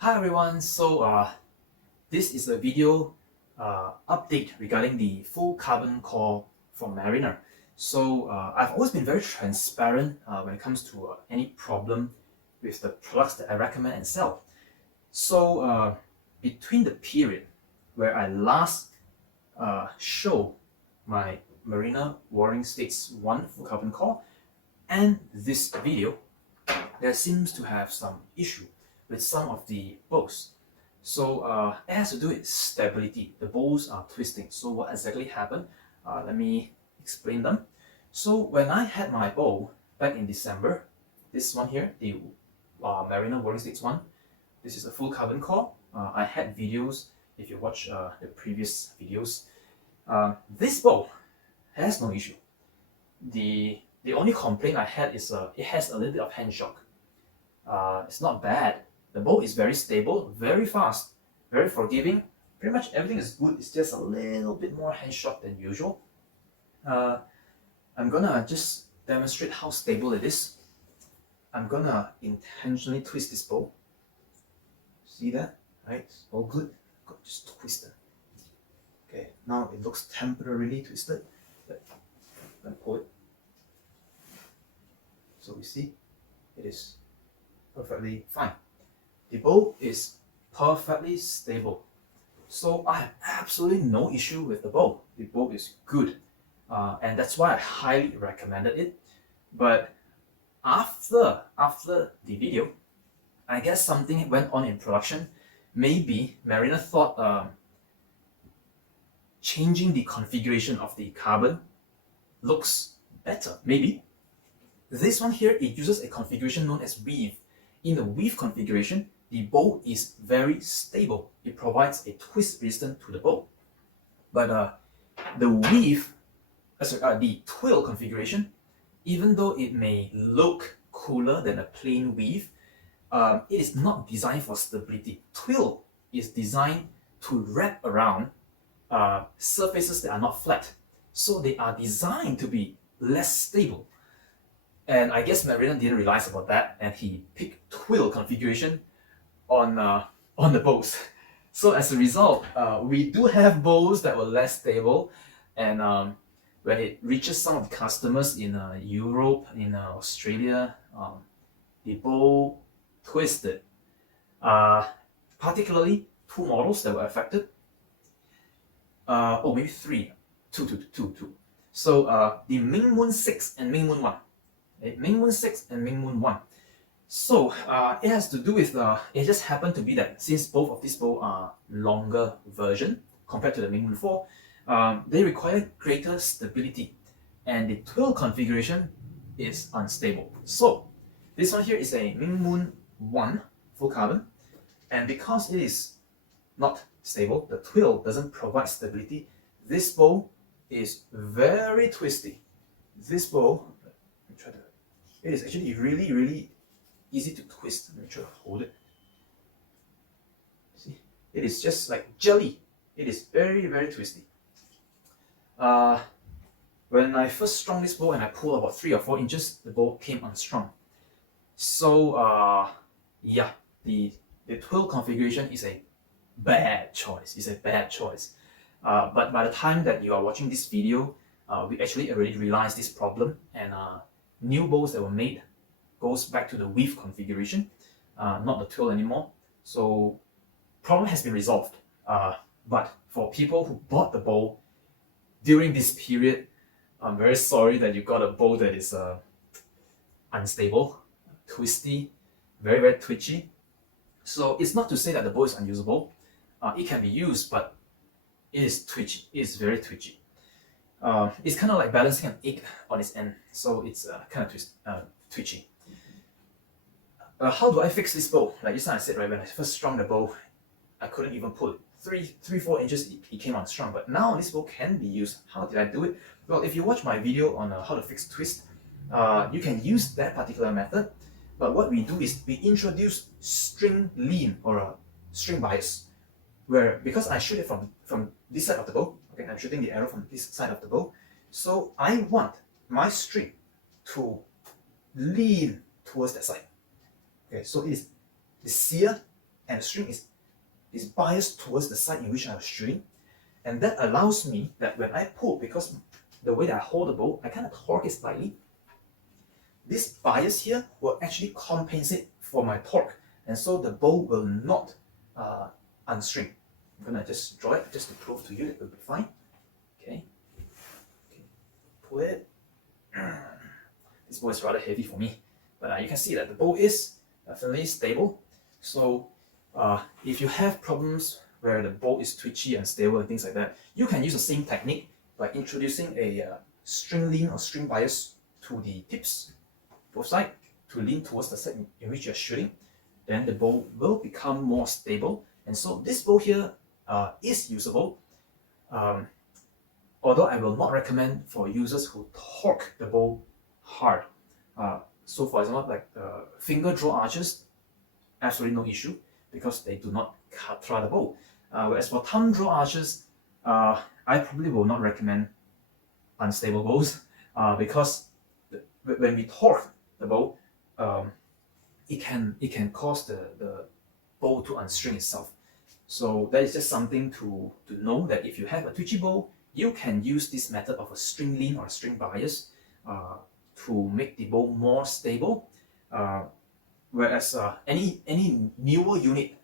Hi everyone, this is a video update regarding the full carbon core from Mariner. I've always been very transparent when it comes to any problem with the products that I recommend and sell. Between the period where I last show my Mariner Warring States 1 full carbon core and this video, there seems to have some issue with some of the bows. It has to do with stability. The bows are twisting. So what exactly happened? Let me explain them. So when I had my bow back in December, this one here, the Mariner Warring States 1, this is a full carbon core. I had videos, if you watch the previous videos. This bow has no issue. The only complaint I had is it has a little bit of hand shock. It's not bad. The bow is very stable, very fast, very forgiving. Pretty much everything is good. It's just a little bit more hand shock than usual. I'm gonna just demonstrate how stable it is. I'm gonna intentionally twist this bow. See that? Right? It's all good. Just twist it. Okay, now it looks temporarily twisted. But I'm gonna pull it. So we see it is perfectly fine. The bow is perfectly stable. So I have absolutely no issue with the bow. The bow is good. And that's why I highly recommended it. But after the video, I guess something went on in production. Maybe Mariner thought changing the configuration of the carbon looks better. Maybe. This one here, it uses a configuration known as weave. In the weave configuration, the bow is very stable. It provides a twist resistance to the bow. But the twill configuration, even though it may look cooler than a plain weave, it is not designed for stability. Twill is designed to wrap around surfaces that are not flat. So they are designed to be less stable. And I guess Mariner didn't realize about that, and he picked twill configuration on the bows. So as a result, we do have bows that were less stable, and when it reaches some of the customers in Europe, in Australia, the bow twisted. Particularly two models that were affected. Maybe three. Two. So the Ming Moon 6 and Ming Moon 1. Ming Moon 6 and Ming Moon 1. So it has to do with, it just happened to be that since both of these bow are longer version compared to the Ming Moon 4, they require greater stability, and the twill configuration is unstable. So this one here is a Ming Moon 1 full carbon, and because it is not stable, the twill doesn't provide stability. This bow is very twisty. This bow, it is actually really easy to twist. Let me try to hold it. See, it is just like jelly. It is very twisty. When I first strung this bow and I pulled about 3 or 4 inches, the bow came unstrung. So yeah, the twill configuration is a bad choice. It's a bad choice. But by the time that you are watching this video, we actually already realized this problem, and new bows that were made goes back to the weave configuration, not the twill anymore. So problem has been resolved. But for people who bought the bow during this period, I'm very sorry that you got a bow that is unstable, twisty, very twitchy. So it's not to say that the bow is unusable. It can be used, but it is twitchy. It is very twitchy. It's kind of like balancing an egg on its end, so it's kind of twitchy. How do I fix this bow? Like just now I said, right, when I first strung the bow, I couldn't even pull it. 3-4 inches, it came unstrung. But now this bow can be used. How did I do it? Well, if you watch my video on how to fix twist, you can use that particular method. But what we do is we introduce string lean, or string bias, where because I shoot it from this side of the bow, okay, I'm shooting the arrow from this side of the bow, so I want my string to lean towards that side. Okay, so it is the sear and the string is biased towards the side in which I was shooting. And that allows me that when I pull, because the way that I hold the bow, I kind of torque it slightly, this bias here will actually compensate for my torque, and so the bow will not unstring. I'm gonna just draw it just to prove to you that it will be fine. Okay, pull it. This bow is rather heavy for me, but you can see that the bow is definitely stable. So if you have problems where the bow is twitchy and stable and things like that, you can use the same technique by introducing a string lean or string bias to the tips, both sides, to lean towards the side in which you're shooting. Then the bow will become more stable. And so this bow here is usable, although I will not recommend for users who torque the bow hard. So for example, like the finger draw archers, absolutely no issue because they do not katra the bow. Whereas for thumb draw archers, I probably will not recommend unstable bows because when we torque the bow, it can cause the bow to unstring itself. So that is just something to know, that if you have a twitchy bow, you can use this method of a string lean or a string bias to make the bow more stable. Whereas any newer unit,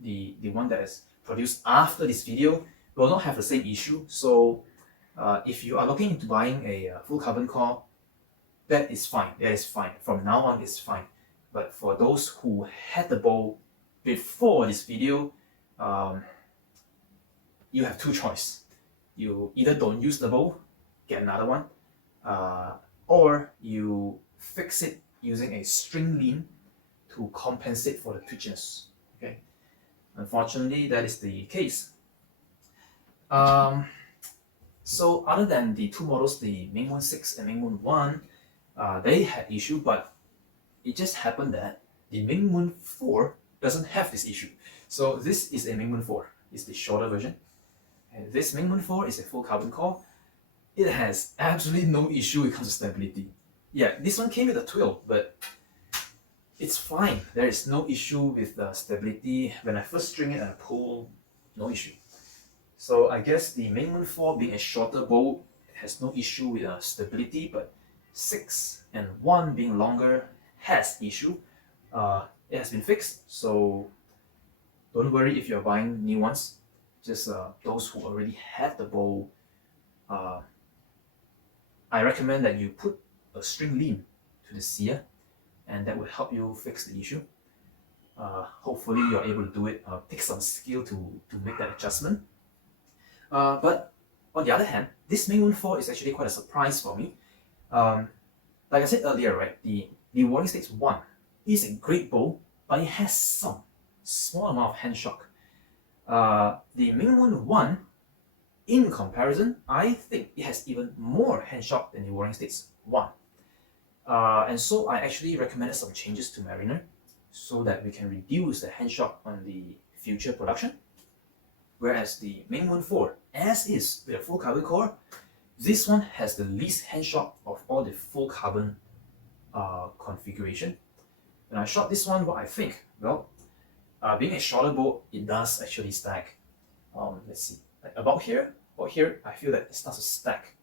the one that is produced after this video, will not have the same issue. So if you are looking into buying a full carbon core, that is fine. That is fine. From now on, it's fine. But for those who had the bow before this video, you have two choices. You either don't use the bow, get another one, or you fix it using a string lean to compensate for the twitchiness. Okay, unfortunately, that is the case. So other than the two models, the Ming Moon 6 and Ming Moon 1, they had issue, but it just happened that the Ming Moon 4 doesn't have this issue. So this is a Ming Moon 4, it's the shorter version. And this Ming Moon 4 is a full carbon core. It has absolutely no issue when it comes to stability. Yeah, this one came with a Twill, but it's fine. There is no issue with the stability. When I first string it and I pull, no issue. So I guess the Ming Moon 4 being a shorter bow has no issue with stability, but 6 and 1 being longer has issue. It has been fixed, so don't worry if you're buying new ones. Just those who already have the bow, I recommend that you put a string lean to the sear, and that will help you fix the issue. Hopefully you're able to do it. Take some skill to make that adjustment. But on the other hand, this Ming Moon 4 is actually quite a surprise for me. Like I said earlier, right, the Warring States 1 is a great bow, but it has some small amount of hand shock. The Ming Moon 1, in comparison, I think it has even more hand shock than the Warring States 1. And so I actually recommended some changes to Mariner so that we can reduce the hand shock on the future production. Whereas the Ming Moon 4, as is with a full carbon core, this one has the least hand shock of all the full carbon configuration. When I shot this one, what I think, well, being a shorter bow, it does actually stack. Let's see, like about here, I feel that it starts to stack.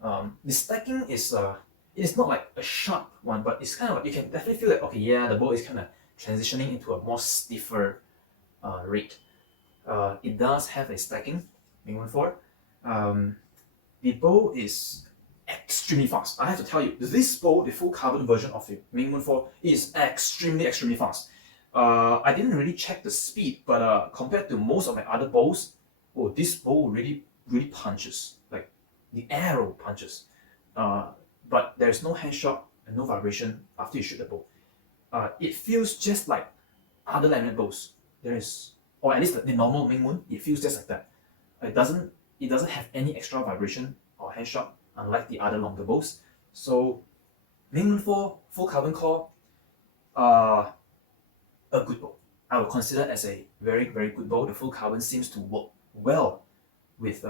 The stacking is it is not like a sharp one, but it's kind of like, you can definitely feel that, okay, yeah, the bow is kind of transitioning into a more stiffer rate. It does have a stacking, Ming Moon 4. The bow is extremely fast. I have to tell you, this bow, the full carbon version of the Ming Moon 4, is extremely fast. I didn't really check the speed, but compared to most of my other bows, oh, this bow really punches, like the arrow punches. But there's no hand shock and no vibration after you shoot the bow. It feels just like other laminate bows. There is, or at least the normal Ming Moon, it feels just like that. It doesn't have any extra vibration or hand shock, unlike the other longer bows. So Ming Moon 4 full carbon core, a good bow. I would consider as a very good bow. The full carbon seems to work well with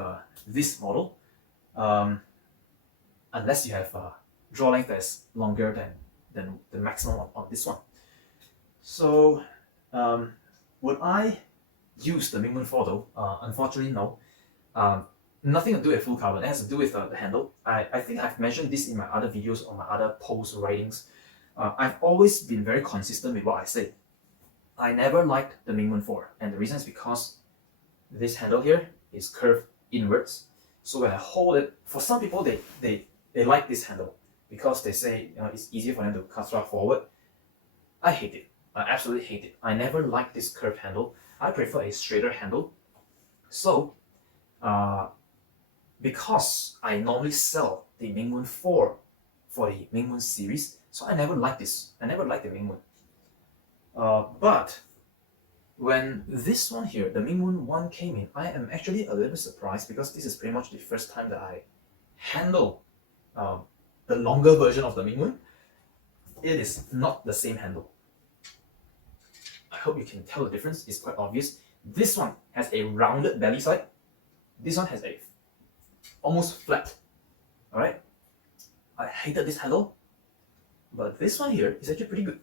this model, unless you have draw length that is longer than the maximum on this one. So Would I use the Ming Moon 4 though? Unfortunately, no. Nothing to do with full carbon. It has to do with the handle. I think I've mentioned this in my other videos or my other post writings. I've always been very consistent with what I say. I never liked the Ming Moon 4, and the reason is because this handle here is curved inwards. So when I hold it, for some people they like this handle because they say it's easier for them to construct forward. I hate it. I absolutely hate it. I never liked this curved handle. I prefer a straighter handle. So because I normally sell the Ming Moon 4 for the Ming Moon series, so I never liked this. I never liked the Ming Moon. But when this one here, the Ming Moon 1 came in, I am actually a little bit surprised because this is pretty much the first time that I handle the longer version of the Ming Moon. It is not the same handle. I hope you can tell the difference. It's quite obvious. This one has a rounded belly side. This one has a almost flat. Alright? I hated this handle, but this one here is actually pretty good.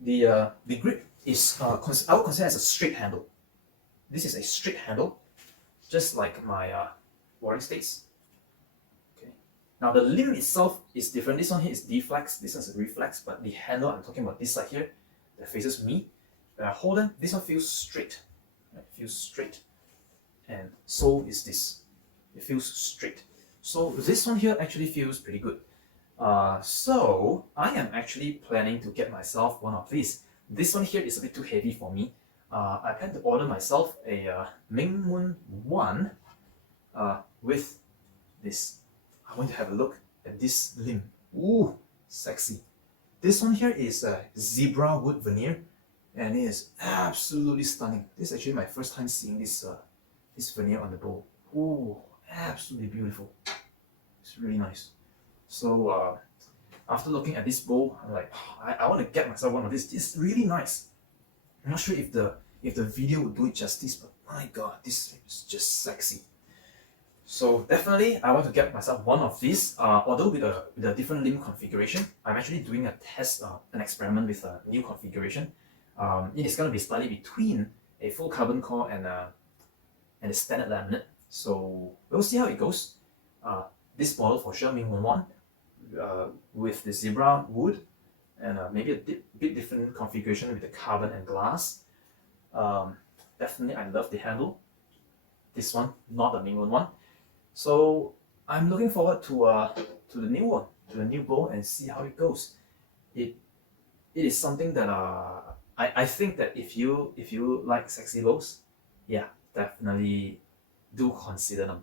The grip is I would consider as a straight handle. This is a straight handle, just like my Warring States. Okay. Now the limb itself is different. This one here is deflex, this one is reflex, but the handle I'm talking about this side here that faces me. When I hold it, this one feels straight. Right? It feels straight, and so is this. It feels straight. So this one here actually feels pretty good. So I am actually planning to get myself one of these. This one here is a bit too heavy for me. I plan to order myself a Ming Moon 1 with this. I want to have a look at this limb. Ooh, sexy. This one here is a zebra wood veneer, and it is absolutely stunning. This is actually my first time seeing this this veneer on the bowl. Ooh, absolutely beautiful. It's really nice. So after looking at this bowl, I'm like, I want to get myself one of these. It's really nice. I'm not sure if the video would do it justice, but my god, this is just sexy. So definitely, I want to get myself one of these. Although with a different limb configuration, I'm actually doing a test, an experiment with a new configuration. It is going to be slightly between a full carbon core and a standard laminate. So we'll see how it goes. This model for sure, Ming Moon 1, with the zebra wood and maybe a bit different configuration with the carbon and glass. Definitely, I love the handle. This one, not the Ming Moon 1. So I'm looking forward to the new one, to the new bowl, and see how it goes. It is something that I think that if you like sexy bowls, yeah, definitely do consider them.